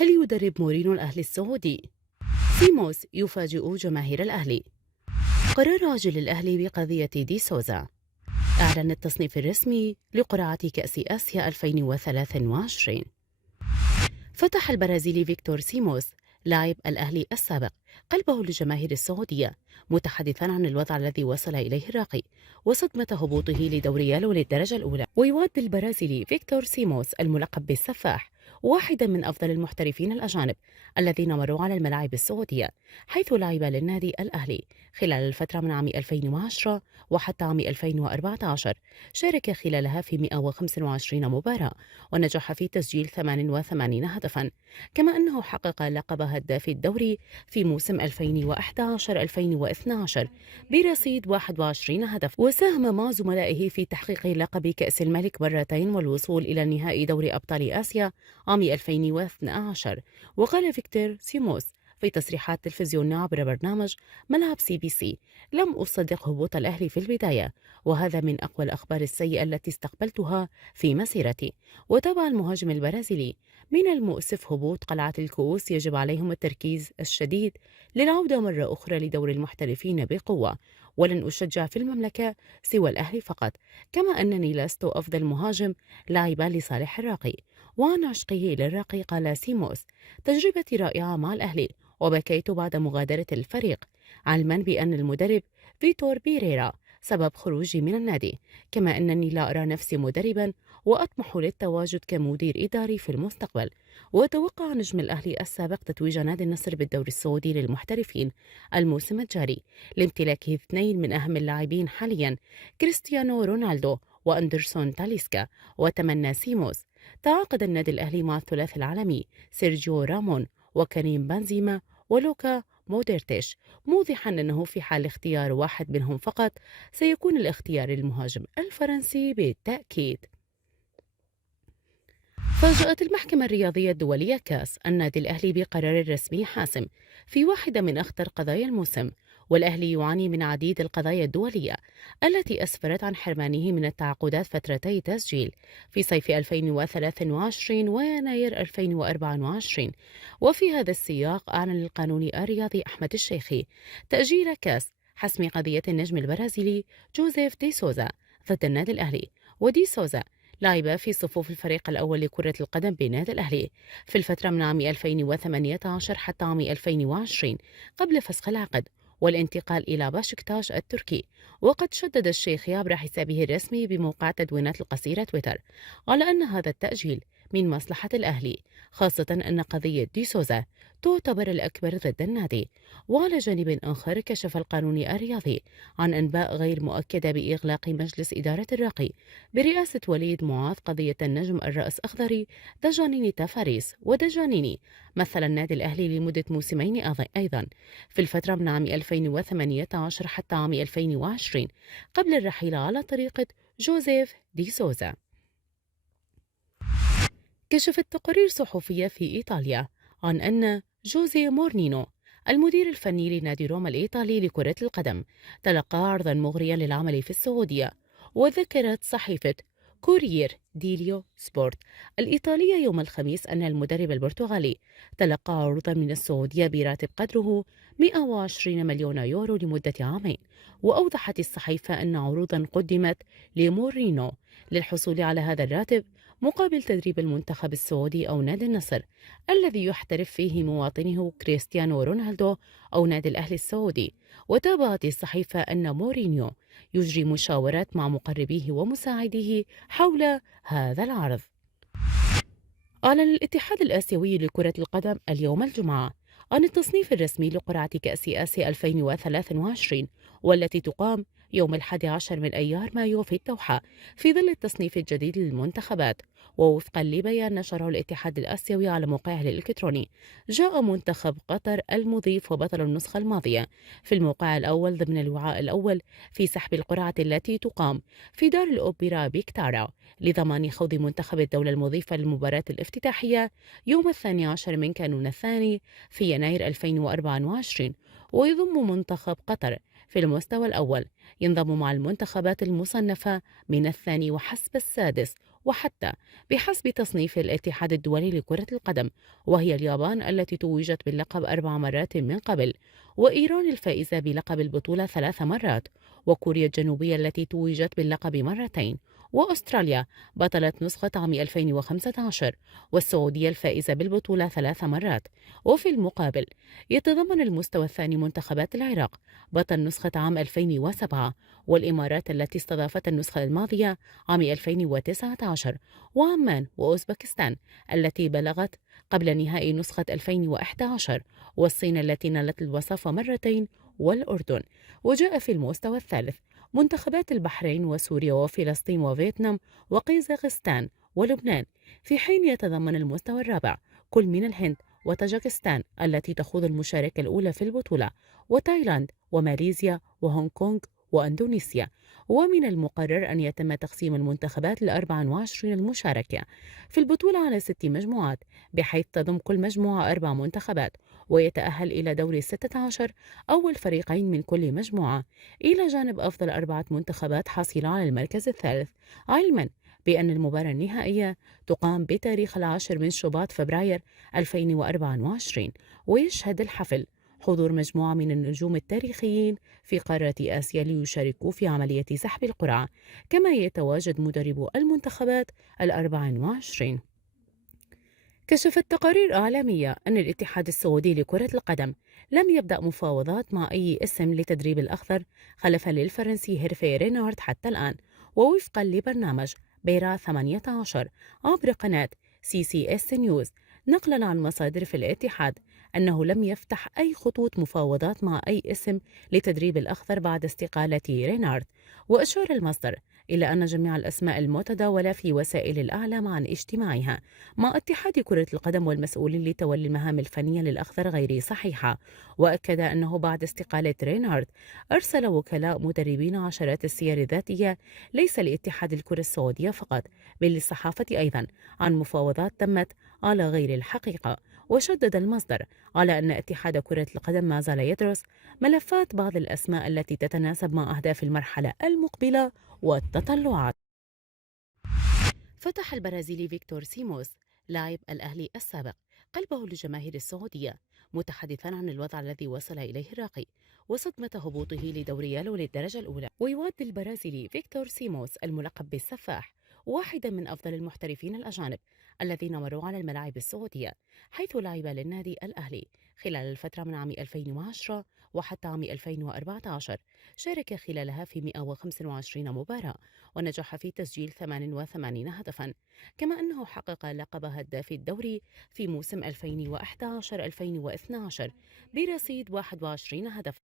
هل يدرب مورينيو الأهلي السعودي؟ سيموس يفاجئ جماهير الأهلي. قرار عاجل الأهلي بقضية دي سوزا. أعلن التصنيف الرسمي لقرعة كأس آسيا 2023. فتح البرازيلي فيكتور سيموس لاعب الأهلي السابق قلبه لجماهير السعودية، متحدثا عن الوضع الذي وصل إليه الراقي وصدمة هبوطه لدوريال للدرجة الأولى. ويود البرازيلي فيكتور سيموس الملقب بالسفاح واحدا من أفضل المحترفين الأجانب الذين مروا على الملاعب السعودية، حيث لعب للنادي الأهلي خلال الفترة من عام 2010 وحتى عام 2014. شارك خلالها في 125 مباراة ونجح في تسجيل 88 هدفا، كما أنه حقق لقب هداف الدوري في موسم 2011-2012 برصيد 21 هدف، وساهم مع زملائه في تحقيق لقب كأس الملك مرتين والوصول إلى نهائي دوري أبطال آسيا عام 2012. وقال فيكتور سيموس في تصريحات تلفزيونية عبر برنامج ملعب CBC: لم أصدق هبوط الأهلي في البداية، وهذا من أقوى الأخبار السيئة التي استقبلتها في مسيرتي. وتابع المهاجم البرازيلي: من المؤسف هبوط قلعة الكؤوس، يجب عليهم التركيز الشديد للعودة مرة أخرى لدور المحترفين بقوة، ولن أشجع في المملكة سوى الأهلي فقط، كما أنني لست أفضل مهاجم لعب لصالح الراقي. وعن عشقه للراقي قال سيموس: تجربتي رائعة مع الأهلي، وبكيت بعد مغادرة الفريق، علما بأن المدرب فيتور بيريرا سبب خروجي من النادي، كما أنني لا أرى نفسي مدربا وأطمح للتواجد كمدير إداري في المستقبل. وتوقع نجم الأهلي السابق تتويج نادي النصر بالدوري السعودي للمحترفين الموسم الجاري لامتلاكه اثنين من أهم اللاعبين حاليا، كريستيانو رونالدو وأندرسون تاليسكا. وتمنى سيموس تعاقد النادي الأهلي مع الثلاثي العالمي سيرجيو رامون وكريم بنزيما ولوكا مودرتيش، موضحا أنه في حال اختيار واحد منهم فقط سيكون الاختيار المهاجم الفرنسي بالتأكيد. فاجأت المحكمة الرياضية الدولية كاس النادي الأهلي بقرار رسمي حاسم في واحدة من أخطر قضايا الموسم، والأهلي يعاني من عديد القضايا الدولية التي أسفرت عن حرمانه من التعاقدات فترتي تسجيل في صيف 2023 ويناير 2024. وفي هذا السياق أعلن القانوني الرياضي أحمد الشيخي تأجيل كاس حسم قضية النجم البرازيلي جوزيف دي سوزا ضد النادي الأهلي. ودي سوزا لعب في صفوف الفريق الأول لكرة القدم بنادي الأهلي في الفترة من عام 2018 حتى عام 2020 قبل فسخ العقد والانتقال إلى باشكتاش التركي. وقد شدد الشيخ عبر حسابه الرسمي بموقع تدوينات القصيرة تويتر على أن هذا التأجيل من مصلحة الأهلي، خاصة أن قضية دي سوزا تعتبر الأكبر ضد النادي. وعلى جانب آخر كشف القانوني الرياضي عن أنباء غير مؤكدة بإغلاق مجلس إدارة الراقي برئاسة وليد معاذ قضية النجم الرأس أخضري دجانيني تافاريس. ودجانيني مثل النادي الأهلي لمدة موسمين أيضا في الفترة من عام 2018 حتى عام 2020 قبل الرحيل على طريقة جوزيف دي سوزا. كشفت تقارير صحفية في إيطاليا عن أن جوزي مورنينو المدير الفني لنادي روما الإيطالي لكرة القدم تلقى عرضا مغريا للعمل في السعودية. وذكرت صحيفة كورير ديليو سبورت الإيطالية يوم الخميس أن المدرب البرتغالي تلقى عروضا من السعودية براتب قدره 120 مليون يورو لمدة عامين. وأوضحت الصحيفة أن عروضا قدمت لمورينو للحصول على هذا الراتب مقابل تدريب المنتخب السعودي أو نادي النصر الذي يحترف فيه مواطنه كريستيانو رونالدو أو نادي الأهلي السعودي. وتابعت الصحيفة أن مورينيو يجري مشاورات مع مقربيه ومساعديه حول هذا العرض. أعلن الاتحاد الآسيوي لكرة القدم اليوم الجمعة عن التصنيف الرسمي لقرعة كأس آسيا 2023 والتي تقام يوم 11 من أيار مايو في الدوحة في ظل التصنيف الجديد للمنتخبات. ووفقا لبيان نشره الاتحاد الآسيوي على موقعه الإلكتروني، جاء منتخب قطر المضيف وبطل النسخة الماضية في الموقع الأول ضمن الوعاء الأول في سحب القرعة التي تقام في دار الأوبرا بيكتارا لضمان خوض منتخب الدولة المضيفة للمباراة الافتتاحية يوم 12 من كانون الثاني في يناير 2024. ويضم منتخب قطر في المستوى الأول ينضم مع المنتخبات المصنفة من الثاني وحسب السادس وحتى بحسب تصنيف الاتحاد الدولي لكرة القدم، وهي اليابان التي توجت باللقب 4 مرات من قبل، وإيران الفائزة بلقب البطولة 3 مرات، وكوريا الجنوبية التي توجت باللقب مرتين، وأستراليا بطلة نسخة عام 2015، والسعودية الفائزة بالبطولة 3 مرات. وفي المقابل يتضمن المستوى الثاني منتخبات العراق بطل نسخة عام 2007، والإمارات التي استضافت النسخة الماضية عام 2019، وعمان وأوزبكستان التي بلغت قبل نهائي نسخة 2011، والصين التي نالت الوصافة مرتين، والأردن. وجاء في المستوى الثالث منتخبات البحرين وسوريا وفلسطين وفيتنام وقزاقستان ولبنان، في حين يتضمن المستوى الرابع كل من الهند وطاجكستان التي تخوض المشاركة الأولى في البطولة، وتايلاند وماليزيا وهونغ كونغ وأندونيسيا. ومن المقرر أن يتم تقسيم المنتخبات ل24 المشاركة في البطولة على 6 مجموعات، بحيث تضم كل مجموعة 4 منتخبات، ويتأهل إلى دور 16 أول فريقين من كل مجموعة، إلى جانب أفضل 4 منتخبات حاصلة على المركز الثالث، علما بأن المباراة النهائية تقام بتاريخ 10 من شباط فبراير 2024. ويشهد الحفل حضور مجموعة من النجوم التاريخيين في قارة آسيا ليشاركوا في عملية سحب القرعة، كما يتواجد مدرب المنتخبات 24. كشفت تقارير إعلامية أن الاتحاد السعودي لكرة القدم لم يبدأ مفاوضات مع أي اسم لتدريب الأخضر خلفا للفرنسي هيرفي رينارد حتى الآن، ووفقا لبرنامج بيرا 18 عبر قناة CCS نيوز، نقلا عن مصادر في الاتحاد أنه لم يفتح أي خطوط مفاوضات مع أي اسم لتدريب الأخضر بعد استقالة رينارد. وأشار المصدر إلى أن جميع الأسماء المتداولة في وسائل الإعلام عن اجتماعها مع اتحاد كرة القدم والمسؤولين لتولي المهام الفنية للأخضر غير صحيحة، وأكد أنه بعد استقالة رينارد أرسل وكلاء مدربين عشرات السير الذاتية ليس لاتحاد الكرة السعودية فقط بل للصحافة أيضا عن مفاوضات تمت على غير الحقيقة. وشدد المصدر على أن اتحاد كرة القدم ما زال يدرس ملفات بعض الأسماء التي تتناسب مع أهداف المرحلة المقبلة والتطلعات. فتح البرازيلي فيكتور سيموس لاعب الأهلي السابق قلبه لجماهير السعودية، متحدثا عن الوضع الذي وصل إليه الراقي وصدمة هبوطه لدوريال للدرجة الأولى. ويعد البرازيلي فيكتور سيموس الملقب بالسفاح واحدا من أفضل المحترفين الأجانب الذين مروا على الملاعب السعودية، حيث لعب للنادي الأهلي خلال الفترة من عام 2010 وحتى عام 2014. شارك خلالها في 125 مباراة ونجح في تسجيل 88 هدفا، كما أنه حقق لقب هداف الدوري في موسم 2011-2012 برصيد 21 هدفا.